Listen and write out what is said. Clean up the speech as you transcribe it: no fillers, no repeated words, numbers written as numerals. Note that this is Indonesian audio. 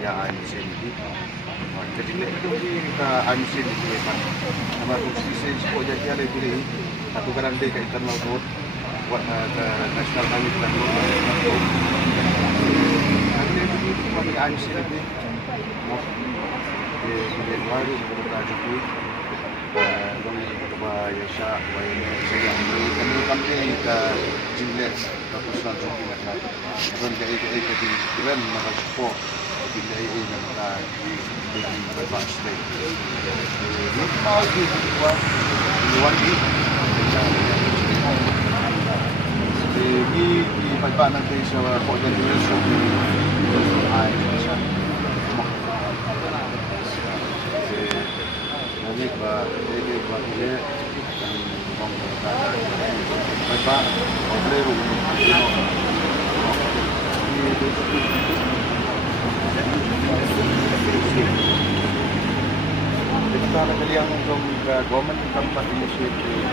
ya ayusin di. Jadi ni itu kita ayusin di depan. Nama konstitusi sekolah jadi ada pilih satu keranda ke internal road buat ke national highway dan road. Ada itu kami ayusin di. Di baru beberapa jadi. Kaya siya, kaya siya kami kami ka jinglet tapos na joki na ka. Doon kaya ka din ren nakasupo bila ay na maka taking the back straight. Look how good it was. Luwan di. Di pagpanan tayo sa coordination ay siya. Jadi ini kita nak yang government tempat initiative